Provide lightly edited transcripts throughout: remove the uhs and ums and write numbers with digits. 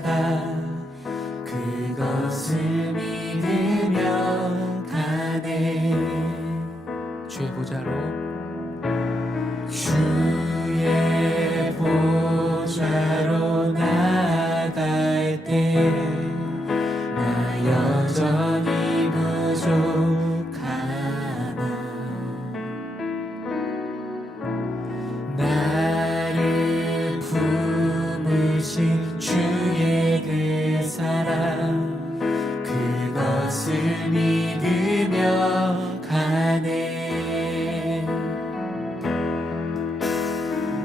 십자가 그것을 믿으며 가네. 주의 보좌로 주의 보좌로 나갈 때 나 여전히 부족하나. 나를 품으신 주의 그 사랑 그것을 믿으며 가네.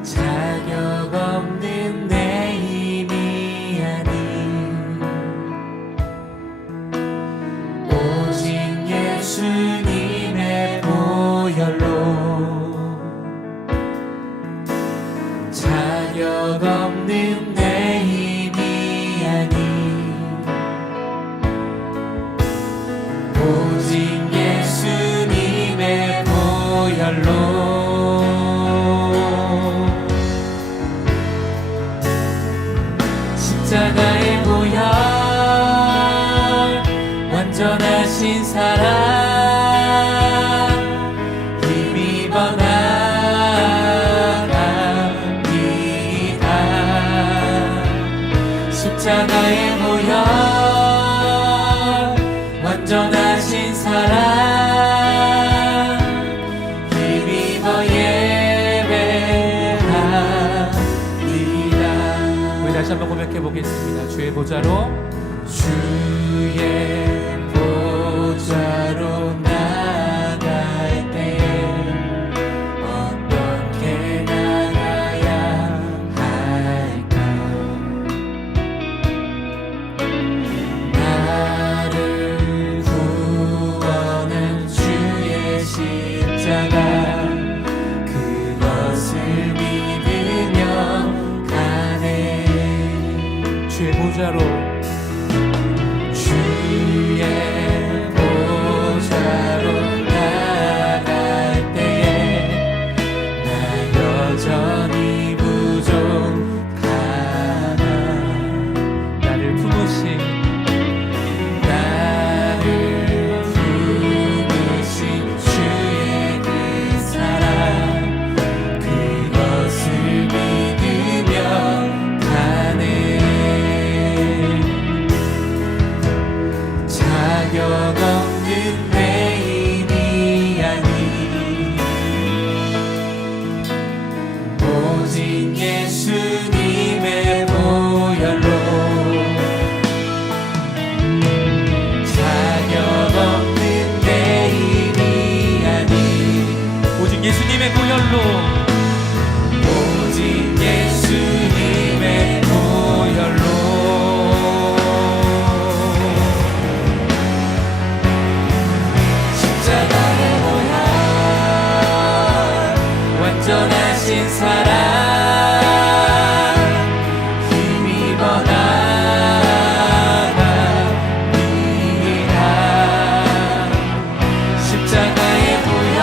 자격 없는 내 힘이 아닌 오직 예수님의 보혈로 자격 없는 내 힘이 아닌 오직 예수님의 보혈로 십자가의 보혈 완전하신 사랑 힘입어 나갑니다. 십자가의 보혈 완전하신 사랑 힘입어 예배합니다. 우리 다시 한번 고백해 보겠습니다. 주의 보좌로 주의 보좌로 나갈 때 어떻게 나가야 할까. 나를 구원한 주의 십자가 그것을 믿으며 가네. 주의 보좌로 주의 보좌로 나갈 때에 나 여전히 부족하나. 나를 품으신 주의 그 사랑 그것을 믿으며 가네. 자격 없는 내 힘이 아닌 오직 예수님의 보혈로 자격 없는 내 힘이 아닌 오직 예수님의 보혈로 오직 예수님의 보혈로 십자가의 보혈 완전하신 사랑 힘입어 나갑니다. 십자가의 보혈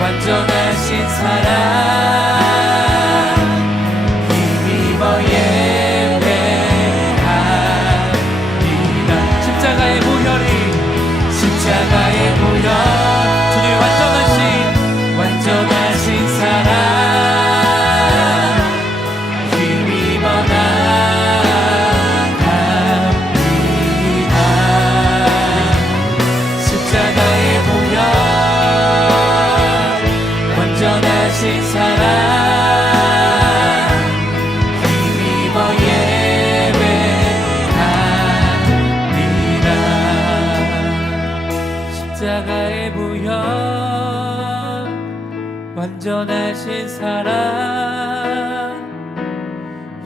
완전하신 사랑 힘입어 예배합니다. 십자가의 보혈이 십자가의 보혈 주님의 완전하신 사랑 힘입어 나갑니다. 십자가의 보혈 완전하신 사랑 힘입어 예배합니다. 십자가의 보혈 완전하신 사랑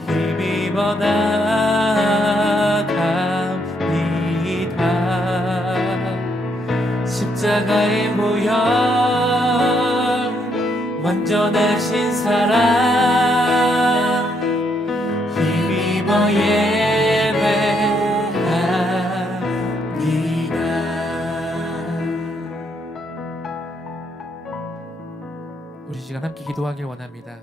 힘입어 나갑니다. 십자가의 보혈 완전하신 사랑 힘입어 예배합니다. 우리 시간 함께 기도하길 원합니다.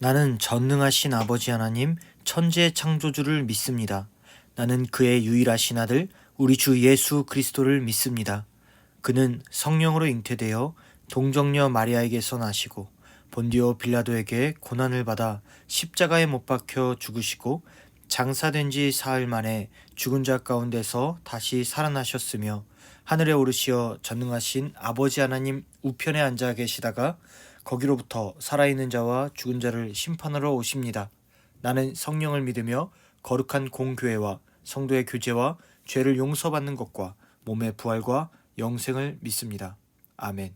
나는 전능하신 아버지 하나님, 천지의 창조주를 믿습니다. 나는 그의 유일하신 아들, 우리 주 예수 그리스도를 믿습니다. 그는 성령으로 잉태되어 동정녀 마리아에게서 나시고 본디오 빌라도에게 고난을 받아 십자가에 못 박혀 죽으시고 장사된 지 사흘 만에 죽은 자 가운데서 다시 살아나셨으며 하늘에 오르시어 전능하신 아버지 하나님 우편에 앉아 계시다가 거기로부터 살아있는 자와 죽은 자를 심판하러 오십니다. 나는 성령을 믿으며 거룩한 공교회와 성도의 교제와 죄를 용서받는 것과 몸의 부활과 영생을 믿습니다. 아멘.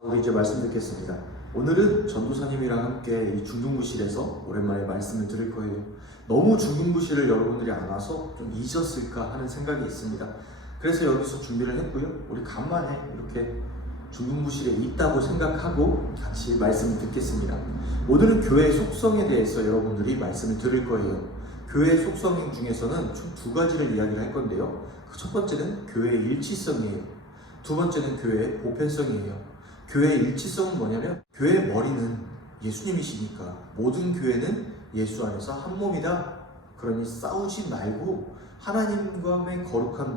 우리 이제 말씀 듣겠습니다. 오늘은 전도사님이랑 함께 이 중등부실에서 오랜만에 말씀을 들을 거예요. 너무 중등부실을 여러분들이 안 와서 좀 잊었을까 하는 생각이 있습니다. 그래서 여기서 준비를 했고요. 우리 간만에 이렇게 중등부실에 있다고 생각하고 같이 말씀을 듣겠습니다. 오늘은 교회의 속성에 대해서 여러분들이 말씀을 들을 거예요. 교회의 속성 중에서는 총 두 가지를 이야기를 할 건데요. 첫 번째는 교회의 일치성이에요. 두 번째는 교회의 보편성이에요. 교회의 일치성은 뭐냐면 교회의 머리는 예수님이시니까 모든 교회는 예수 안에서 한 몸이다. 그러니 싸우지 말고 하나님과의 거룩한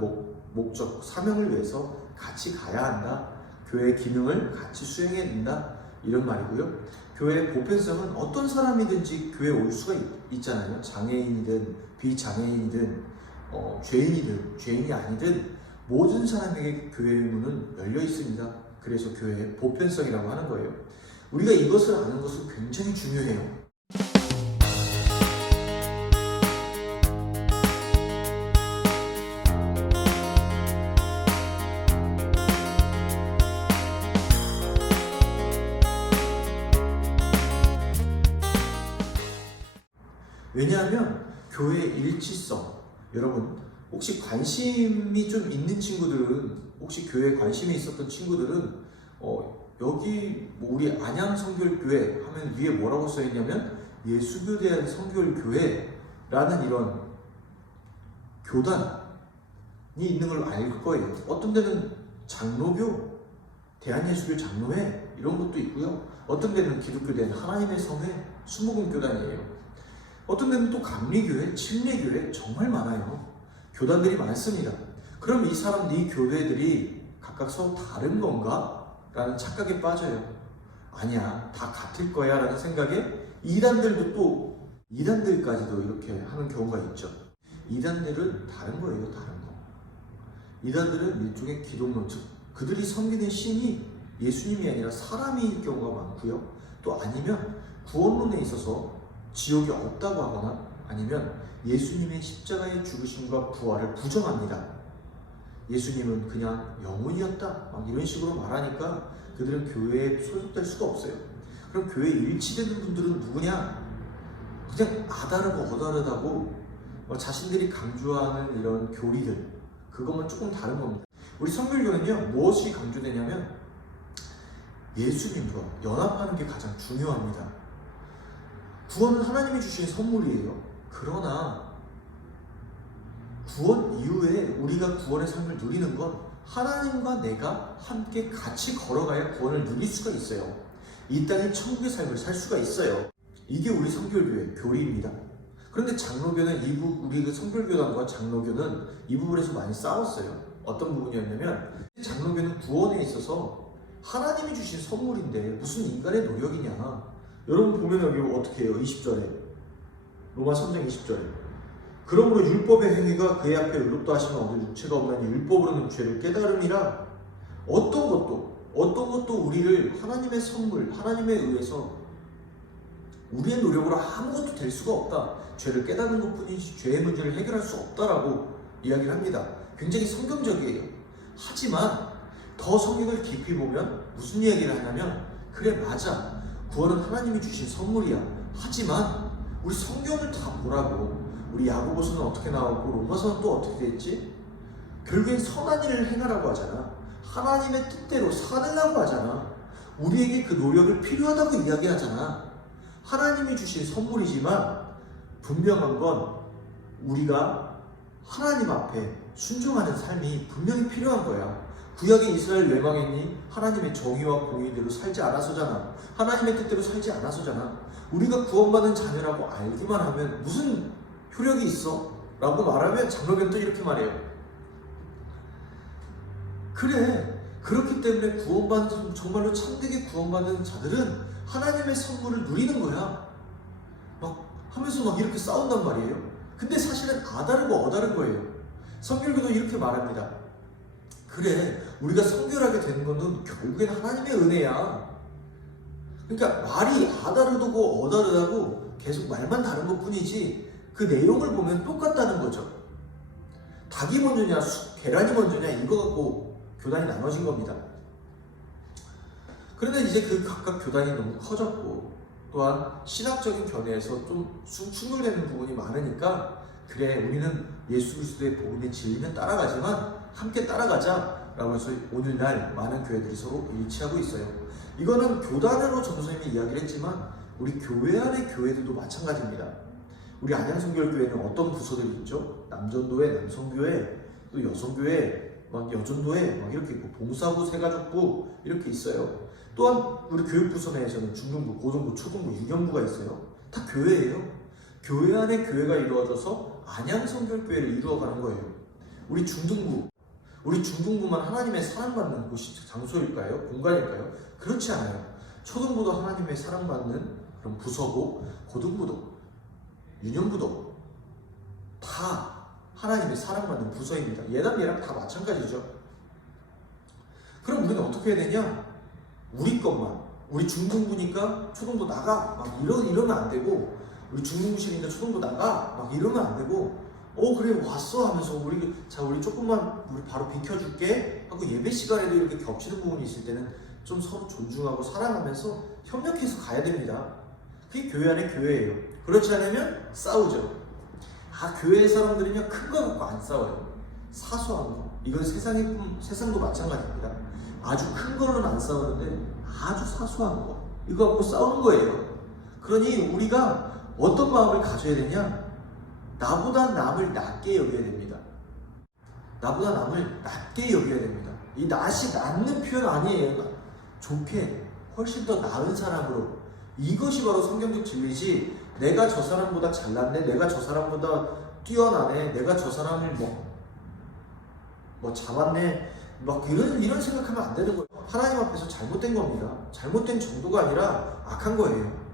목적, 사명을 위해서 같이 가야 한다. 교회의 기능을 같이 수행해야 된다. 이런 말이고요. 교회의 보편성은 어떤 사람이든지 교회에 올 수가 있잖아요. 장애인이든 비장애인이든 죄인이든 죄인이 아니든 모든 사람에게 교회의 문은 열려 있습니다. 그래서 교회의 보편성이라고 하는 거예요. 우리가 이것을 아는 것은 굉장히 중요해요. 왜냐하면 교회의 일치성, 여러분 혹시 관심이 좀 있는 친구들은, 혹시 교회에 관심이 있었던 친구들은 여기 우리 안양 성결교회 하면 위에 뭐라고 써있냐면 예수교대한 성결교회라는 이런 교단이 있는 걸 알 거예요. 어떤 데는 장로교, 대한예수교 장로회 이런 것도 있고요. 어떤 데는 기독교대한 하나님의 성회, 수목원교단이에요. 어떤 데는 또 감리교회, 침례교회 정말 많아요. 교단들이 많습니다. 그럼 이 교회들이 각각 서로 다른 건가? 라는 착각에 빠져요. 아니야, 다 같을 거야 라는 생각에 이단들까지도 이렇게 하는 경우가 있죠. 이단들은 다른 거예요, 다른 거. 이단들은 일종의 기독론, 즉 그들이 섬기는 신이 예수님이 아니라 사람일 경우가 많고요. 또 아니면 구원론에 있어서 지옥이 없다고 하거나 아니면 예수님의 십자가의 죽으심과 부활을 부정합니다. 예수님은 그냥 영혼이었다 막 이런 식으로 말하니까 그들은 교회에 소속될 수가 없어요. 그럼 교회에 일치되는 분들은 누구냐? 그냥 아다르고 어다르다고 자신들이 강조하는 이런 교리들, 그것만 조금 다른 겁니다. 우리 성결교는요, 무엇이 강조되냐면 예수님과 연합하는 게 가장 중요합니다. 구원은 하나님이 주신 선물이에요. 그러나 구원 이후에 우리가 구원의 삶을 누리는 건 하나님과 내가 함께 같이 걸어가야 구원을 누릴 수가 있어요. 이 땅에 천국의 삶을 살 수가 있어요. 이게 우리 성결교회 교리입니다. 그런데 장로교는 우리 그 성결교단과 장로교는 이 부분에서 많이 싸웠어요. 어떤 부분이었냐면 장로교는 구원에 있어서 하나님이 주신 선물인데 무슨 인간의 노력이냐. 여러분 보면 여기 어떻게 해요? 20절에 로마 3장 20절에 그러므로 율법의 행위가 그의 앞에 의롭다 하시면 얻을 육체가 없나니 율법으로는 죄를 깨달음이라. 어떤 것도 우리를 하나님의 선물, 하나님에 의해서 우리의 노력으로 아무것도 될 수가 없다. 죄를 깨닫는 것뿐이지 죄의 문제를 해결할 수 없다라고 이야기를 합니다. 굉장히 성경적이에요. 하지만 더 성경을 깊이 보면 무슨 이야기를 하냐면 그래 맞아. 구원은 하나님이 주신 선물이야. 하지만 우리 성경을 다 보라고. 우리 야고보서는 어떻게 나오고 로마서는 또 어떻게 됐지? 결국엔 선한 일을 행하라고 하잖아. 하나님의 뜻대로 살으려고 하잖아. 우리에게 그 노력을 필요하다고 이야기하잖아. 하나님이 주신 선물이지만 분명한 건 우리가 하나님 앞에 순종하는 삶이 분명히 필요한 거야. 구약의 이스라엘 왜 망했니? 하나님의 정의와 공의대로 살지 않아서잖아. 하나님의 뜻대로 살지 않아서잖아. 우리가 구원받은 자녀라고 알기만 하면 무슨 효력이 있어? 라고 말하면 장로교는 또 이렇게 말해요. 그래, 그렇기 때문에 구원받은, 정말로 참되게 구원받은 자들은 하나님의 선물을 누리는 거야. 막 하면서 막 이렇게 싸운단 말이에요. 근데 사실은 아다르고 어다른 거예요. 성결교도 이렇게 말합니다. 그래, 우리가 성결하게 되는 것은 결국엔 하나님의 은혜야. 그러니까 말이 아다르고 어다르다고 계속 말만 다른 것 뿐이지 그 내용을 보면 똑같다는 거죠. 닭이 먼저냐 계란이 먼저냐 이거 갖고 교단이 나눠진 겁니다. 그런데 이제 그 각각 교단이 너무 커졌고 또한 신학적인 견해에서 좀 충돌되는 부분이 많으니까 그래, 우리는 예수 그리스도의 복음의 진리는 따라가지만 함께 따라가자 라고 해서 오늘날 많은 교회들이 서로 일치하고 있어요. 이거는 교단으로 전도사님이 이야기를 했지만 우리 교회 안의 교회들도 마찬가지입니다. 우리 안양성결교회는 어떤 부서들이 있죠? 남전도회, 남성교회, 또 여성교회, 막 여전도회 막 이렇게 있고 봉사부, 새가족부 이렇게 있어요. 또한 우리 교육부서 내에서는 중등부, 고등부, 초등부, 유년부가 있어요. 다 교회예요. 교회 안에 교회가 이루어져서 안양성결교회를 이루어가는 거예요. 우리 중등부만 하나님의 사랑받는 곳이 장소일까요? 공간일까요? 그렇지 않아요. 초등부도 하나님의 사랑받는 그런 부서고 고등부도 유년부도 다 하나님의 사랑받는 부서입니다. 예담 다 마찬가지죠. 그럼 우리는 어떻게 해야 되냐? 우리 것만, 우리 중등부니까 초등부 나가 막 이러면 안 되고, 우리 중등부실이니까 초등부 나가 막 이러면 안 되고, 그래 왔어 하면서 우리 조금만 우리 바로 비켜줄게 하고 예배 시간에도 이렇게 겹치는 부분이 있을 때는 좀 서로 존중하고 사랑하면서 협력해서 가야 됩니다. 그게 교회 안의 교회예요. 그렇지 않으면 싸우죠. 교회 사람들이면 큰 거 갖고 안 싸워요. 사소한 거. 이건 세상도 마찬가지입니다. 아주 큰 거로는 안 싸우는데 아주 사소한 거. 이거 갖고 싸우는 거예요. 그러니 우리가 어떤 마음을 가져야 되냐? 나보다 남을 낮게 여겨야 됩니다. 나보다 남을 낮게 여겨야 됩니다. 이 낫이 낮는 표현 아니에요. 좋게, 훨씬 더 나은 사람으로. 이것이 바로 성경적 진리지, 내가 저 사람보다 잘났네, 내가 저 사람보다 뛰어나네, 내가 저 사람을 뭐 잡았네, 막 이런 생각하면 안 되는 거예요. 하나님 앞에서 잘못된 겁니다. 잘못된 정도가 아니라 악한 거예요.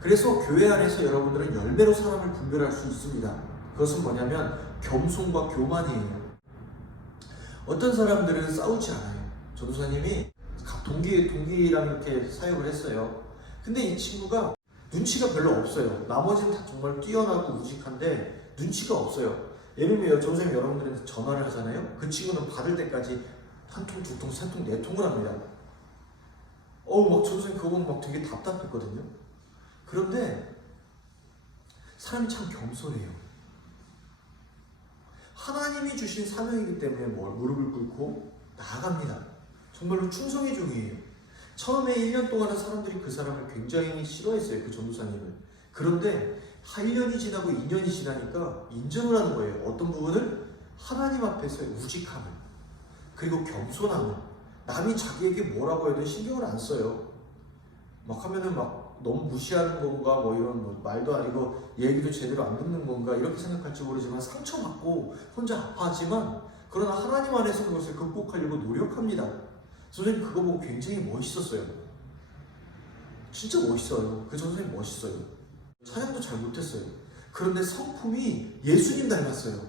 그래서 교회 안에서 여러분들은 열매로 사람을 분별할 수 있습니다. 그것은 뭐냐면 겸손과 교만이에요. 어떤 사람들은 싸우지 않아요. 전도사님이 동기랑 이렇게 사역을 했어요. 근데 이 친구가 눈치가 별로 없어요. 나머지는 다 정말 뛰어나고 우직한데 눈치가 없어요. 예를 들면 전도사님 여러분들한테 전화를 하잖아요. 그 친구는 받을 때까지 한 통, 두 통, 세 통, 네 통을 합니다. 막 전도사님 그거 보면 막 되게 답답했거든요. 그런데 사람이 참 겸손해요. 하나님이 주신 사명이기 때문에 무릎을 꿇고 나아갑니다. 정말로 충성의 종이에요. 처음에 1년 동안은 사람들이 그 사람을 굉장히 싫어했어요. 그 전도사님을. 그런데 1년이 지나고 2년이 지나니까 인정을 하는 거예요. 어떤 부분을? 하나님 앞에서의 우직함을, 그리고 겸손함을. 남이 자기에게 뭐라고 해도 신경을 안 써요. 막 하면은 막 너무 무시하는 건가, 이런 말도 아니고 얘기도 제대로 안 듣는 건가 이렇게 생각할지 모르지만 상처받고 혼자 아파하지만, 그러나 하나님 안에서 그것을 극복하려고 노력합니다. 선생님 그거 보고 굉장히 멋있었어요. 진짜 멋있어요. 그 선생님 멋있어요. 찬양도 잘 못했어요. 그런데 성품이 예수님 닮았어요.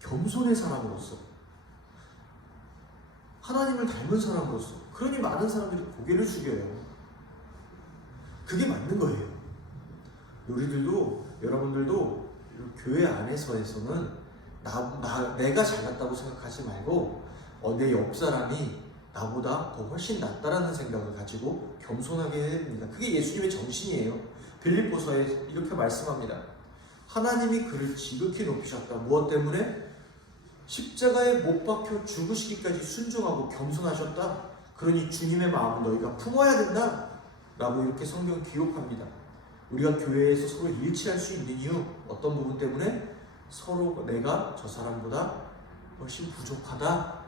겸손의 사람으로서, 하나님을 닮은 사람으로서. 그러니 많은 사람들이 고개를 숙여요. 그게 맞는 거예요. 우리들도, 여러분들도 교회 안에서는 내가 잘났다고 생각하지 말고 내 옆 사람이 나보다 더 훨씬 낫다라는 생각을 가지고 겸손하게 해야 됩니다. 그게 예수님의 정신이에요. 빌립보서에 이렇게 말씀합니다. 하나님이 그를 지극히 높이셨다. 무엇 때문에? 십자가에 못 박혀 죽으시기까지 순종하고 겸손하셨다. 그러니 주님의 마음을 너희가 품어야 된다 라고 이렇게 성경 기록합니다. 우리가 교회에서 서로 일치할 수 있는 이유, 어떤 부분 때문에? 서로 내가 저 사람보다 훨씬 부족하다,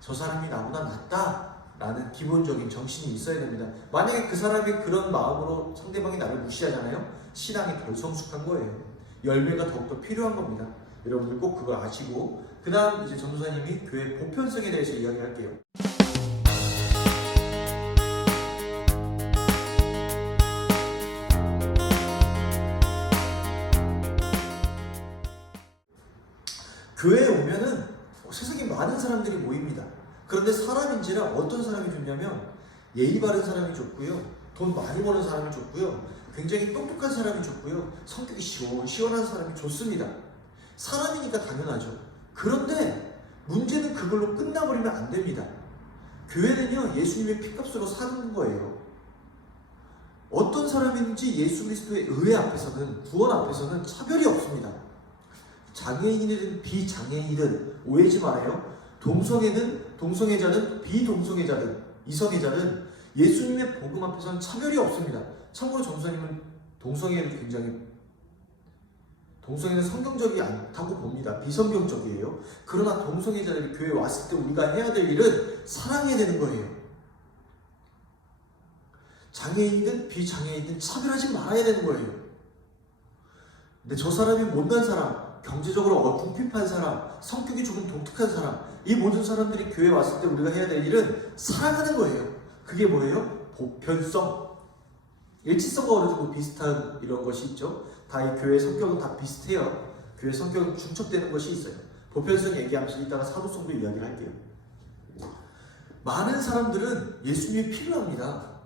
저 사람이 나보다 낫다 라는 기본적인 정신이 있어야 됩니다. 만약에 그 사람이 그런 마음으로 상대방이 나를 무시하잖아요. 신앙이 덜 성숙한 거예요. 열매가 더욱더 필요한 겁니다. 여러분들 꼭 그걸 아시고, 그 다음 이제 전도사님이 교회 보편성에 대해서 이야기할게요. 교회에 오면은 세상에 많은 사람들이 모입니다. 그런데 사람인지라 어떤 사람이 좋냐면 예의 바른 사람이 좋고요, 돈 많이 버는 사람이 좋고요, 굉장히 똑똑한 사람이 좋고요, 성격이 시원한 사람이 좋습니다. 사람이니까 당연하죠. 그런데 문제는 그걸로 끝나버리면 안 됩니다. 교회는요, 예수님의 피값으로 사는 거예요. 어떤 사람인지 예수 그리스도의 의회 앞에서는, 구원 앞에서는 차별이 없습니다. 장애인이든 비장애인이든 오해지 말아요. 동성애자든 비동성애자든 이성애자든 예수님의 복음 앞에서는 차별이 없습니다. 참고로 전도사님은 동성애는 성경적이 않다고 봅니다. 비성경적이에요. 그러나 동성애자들이 교회에 왔을 때 우리가 해야 될 일은 사랑해야 되는 거예요. 장애인이든 비장애인이든 차별하지 말아야 되는 거예요. 근데 저 사람이 못난 사람, 경제적으로 궁핍한 사람, 성격이 조금 독특한 사람, 이 모든 사람들이 교회에 왔을 때 우리가 해야 될 일은 사랑하는 거예요. 그게 뭐예요? 보편성. 일치성과 어느 정도 비슷한 이런 것이 있죠. 다 이 교회 성격은 다 비슷해요. 교회 성격은 중첩되는 것이 있어요. 보편성 얘기하면서 이따가 사도성도 이야기를 할게요. 많은 사람들은 예수님이 필요합니다.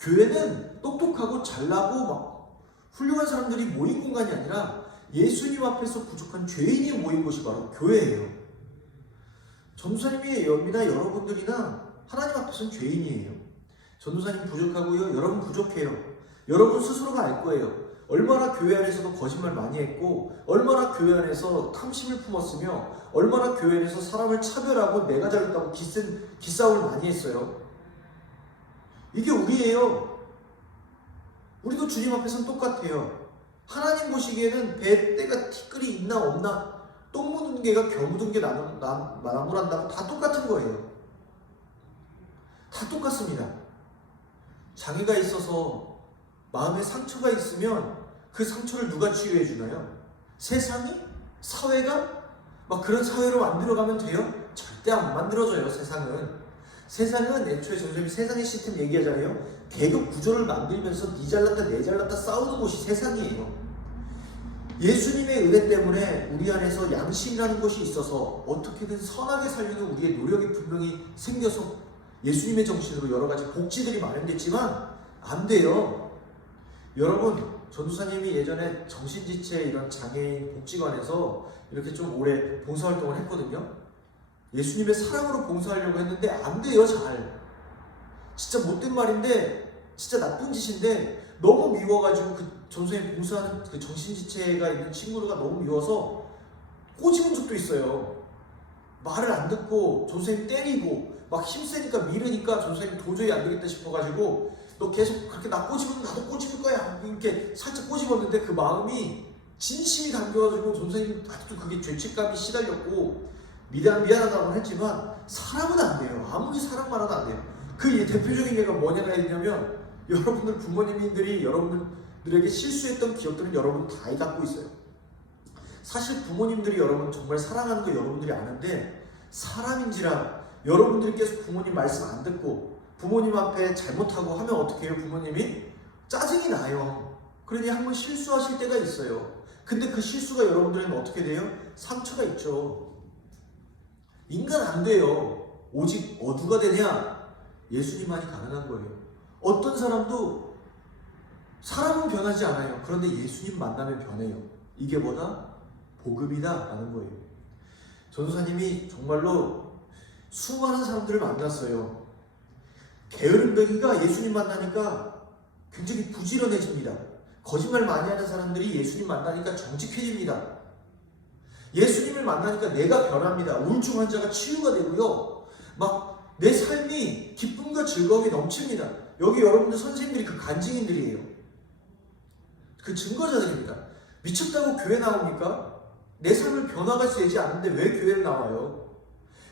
교회는 똑똑하고 잘나고 막 훌륭한 사람들이 모인 공간이 아니라 예수님 앞에서 부족한 죄인이 모인 곳이 바로 교회예요. 전도사님이나 여러분들이나 하나님 앞에서는 죄인이에요. 전도사님 부족하고요, 여러분 부족해요. 여러분 스스로가 알 거예요. 얼마나 교회 안에서도 거짓말 많이 했고, 얼마나 교회 안에서 탐심을 품었으며, 얼마나 교회 안에서 사람을 차별하고 내가 잘났다고 기싸움을 많이 했어요. 이게 우리예요. 우리도 주님 앞에서는 똑같아요. 하나님 보시기에는 배때가 티끌이 있나 없나, 똥 묻은 개가 겨 묻은 게 나무란다고 다 똑같은 거예요. 다 똑같습니다. 장애가 있어서 마음에 상처가 있으면 그 상처를 누가 치유해 주나요? 세상이? 사회가? 막 그런 사회로 만들어가면 돼요? 절대 안 만들어져요. 세상은 애초에 전도사님이 세상의 시스템 얘기하잖아요. 계급 구조를 만들면서 니 잘났다 내 잘났다 싸우는 곳이 세상이에요. 예수님의 은혜 때문에 우리 안에서 양심이라는 것이 있어서 어떻게든 선하게 살리는 우리의 노력이 분명히 생겨서 예수님의 정신으로 여러 가지 복지들이 마련됐지만 안 돼요. 여러분, 전도사님이 예전에 정신지체 이런 장애인 복지관에서 이렇게 좀 오래 봉사활동을 했거든요. 예수님의 사랑으로 봉사하려고 했는데 안 돼요. 잘. 진짜 못된 말인데, 진짜 나쁜 짓인데, 너무 미워가지고 그 전도사님 봉사하는 그 정신지체가 있는 친구가 너무 미워서 꼬집은 적도 있어요. 말을 안 듣고 전도사님 때리고 막 힘세니까 밀으니까 전도사님 도저히 안 되겠다 싶어가지고 너 계속 그렇게 나 꼬집으면 나도 꼬집을 거야 이렇게 살짝 꼬집었는데 그 마음이 진심이 담겨가지고 전도사님 아직도 그게 죄책감이 시달렸고 미안하다고 했지만 사람은 안 돼요. 아무리 사랑만 해도 안 돼요. 그 대표적인 예가 뭐냐가 있냐면 여러분들 부모님들이 여러분들에게 실수했던 기억들은 여러분 다 갖고 있어요. 사실 부모님들이 여러분 정말 사랑하는 거 여러분들이 아는데 사람인지라 여러분들께서 부모님 말씀 안 듣고 부모님 앞에 잘못하고 하면 어떻게 해요? 부모님이 짜증이 나요. 그러니 한번 실수하실 때가 있어요. 근데 그 실수가 여러분들은 어떻게 돼요? 상처가 있죠. 인간 안 돼요. 오직 누가 되냐? 예수님만이 가능한 거예요. 어떤 사람도 사람은 변하지 않아요. 그런데 예수님 만나면 변해요. 이게 뭐다? 복음이다 라는 거예요. 전도사님이 정말로 수많은 사람들을 만났어요. 게으름뱅이가 예수님 만나니까 굉장히 부지런해집니다. 거짓말 많이 하는 사람들이 예수님 만나니까 정직해집니다. 예수님을 만나니까 내가 변합니다. 우울증 환자가 치유가 되고요. 막 내 삶이 기쁨과 즐거움이 넘칩니다. 여기 여러분들 선생님들이 그 간증인들이에요. 그 증거자들입니다. 미쳤다고 교회 나옵니까? 내 삶을 변화가 되지 않는데 왜 교회에 나와요?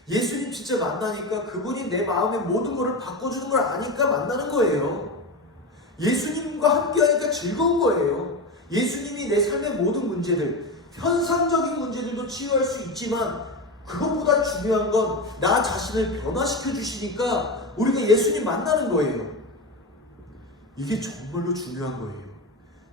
예수님 진짜 만나니까 그분이 내 마음의 모든 것을 바꿔주는 걸 아니까 만나는 거예요. 예수님과 함께하니까 즐거운 거예요. 예수님이 내 삶의 모든 문제들, 현상적인 문제들도 치유할 수 있지만 그것보다 중요한 건 나 자신을 변화시켜 주시니까 우리가 예수님 만나는 거예요. 이게 정말로 중요한 거예요.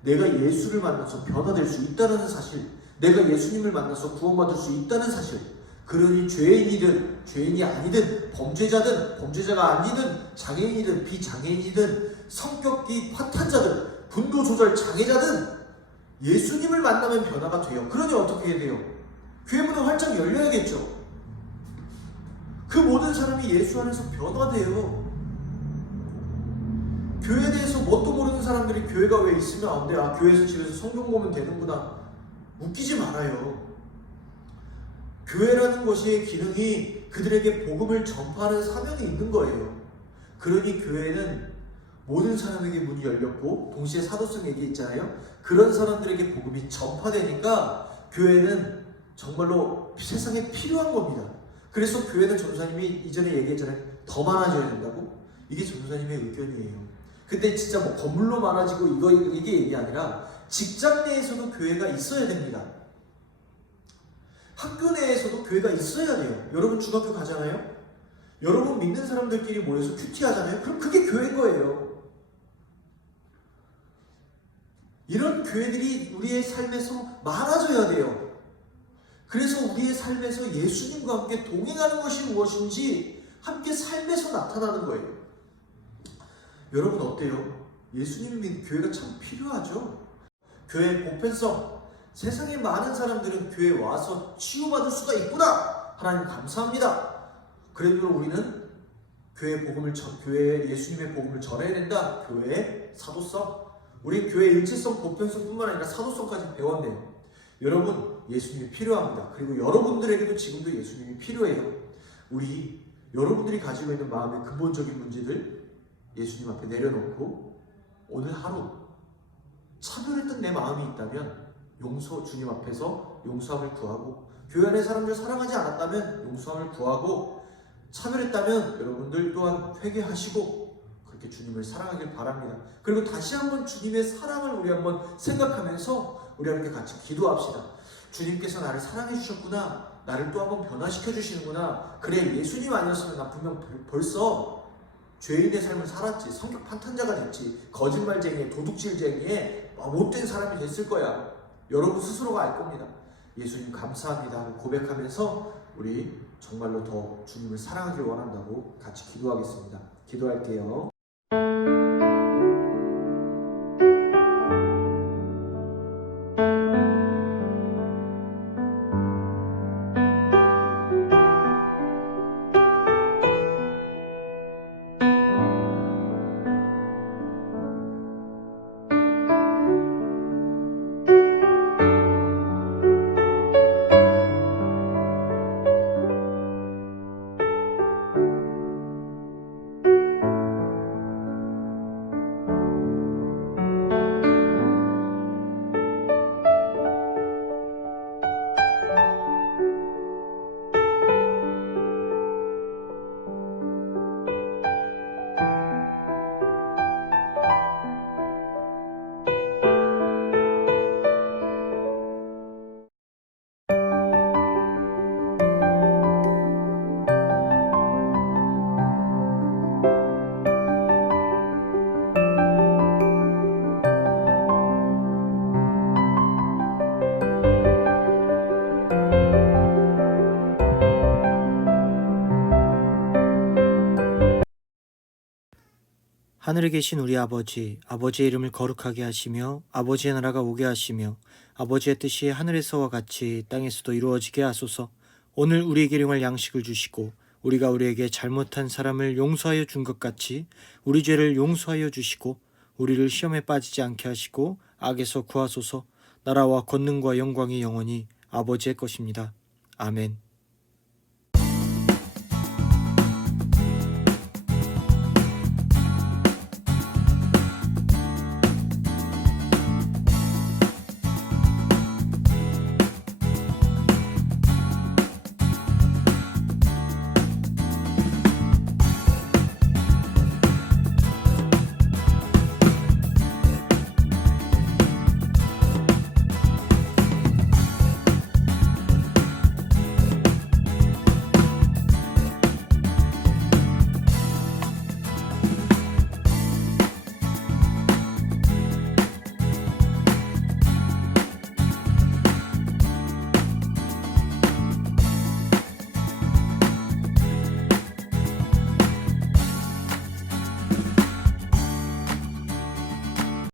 내가 예수를 만나서 변화될 수 있다는 사실, 내가 예수님을 만나서 구원받을 수 있다는 사실, 그러니 죄인이든 죄인이 아니든 범죄자든 범죄자가 아니든 장애인이든 비장애인이든 성격이 파탄자든 분노 조절 장애자든 예수님을 만나면 변화가 돼요. 그러니 어떻게 해야 돼요? 교회 문은 활짝 열려야겠죠. 그 모든 사람이 예수 안에서 변화돼요. 교회에 대해서 뭣도 모르는 사람들이 교회가 왜 있으면 안 돼? 아, 교회에서 집에서 성경 보면 되는구나. 웃기지 말아요. 교회라는 것의 기능이 그들에게 복음을 전파하는 사명이 있는 거예요. 그러니 교회는 모든 사람에게 문이 열렸고 동시에 사도성 얘기 있잖아요. 그런 사람들에게 복음이 전파되니까 교회는 정말로 세상에 필요한 겁니다. 그래서 교회는 전도사님이 이전에 얘기했잖아요. 더 많아져야 된다고? 이게 전도사님의 의견이에요. 근데 진짜 뭐 건물로 많아지고 이게 얘기 아니라 직장 내에서도 교회가 있어야 됩니다. 학교 내에서도 교회가 있어야 돼요. 여러분 중학교 가잖아요? 여러분 믿는 사람들끼리 모여서 큐티 하잖아요? 그럼 그게 교회인 거예요. 이런 교회들이 우리의 삶에서 많아져야 돼요. 그래서 우리의 삶에서 예수님과 함께 동행하는 것이 무엇인지 함께 삶에서 나타나는 거예요. 여러분 어때요? 예수님 믿는 교회가 참 필요하죠? 교회의 보편성, 세상에 많은 사람들은 교회에 와서 치유받을 수가 있구나! 하나님 감사합니다. 그래도 우리는 교회에 예수님의 복음을 전해야 된다. 교회의 사도성, 우리 교회 일체성, 보편성뿐만 아니라 사도성까지 배웠네요. 여러분 예수님이 필요합니다. 그리고 여러분들에게도 지금도 예수님이 필요해요. 여러분들이 가지고 있는 마음의 근본적인 문제들 예수님 앞에 내려놓고 오늘 하루 차별했던 내 마음이 있다면 주님 앞에서 용서함을 구하고, 교회 안의 사람들 사랑하지 않았다면 용서함을 구하고, 차별했다면 여러분들 또한 회개하시고 그렇게 주님을 사랑하길 바랍니다. 그리고 다시 한번 주님의 사랑을 우리 한번 생각하면서 우리 함께 같이 기도합시다. 주님께서 나를 사랑해 주셨구나. 나를 또 한번 변화시켜 주시는구나. 그래, 예수님 아니었으면 나 분명 벌써 죄인의 삶을 살았지. 성격 판탄자가 됐지. 거짓말쟁이에, 도둑질쟁이에 못된 사람이 됐을 거야. 여러분 스스로가 알 겁니다. 예수님 감사합니다 하고 고백하면서 우리 정말로 더 주님을 사랑하길 원한다고 같이 기도하겠습니다. 기도할게요. 하늘에 계신 우리 아버지, 아버지의 이름을 거룩하게 하시며 아버지의 나라가 오게 하시며 아버지의 뜻이 하늘에서와 같이 땅에서도 이루어지게 하소서. 오늘 우리에게 일용할 양식을 주시고 우리가 우리에게 잘못한 사람을 용서하여 준 것 같이 우리 죄를 용서하여 주시고 우리를 시험에 빠지지 않게 하시고 악에서 구하소서. 나라와 권능과 영광이 영원히 아버지의 것입니다. 아멘.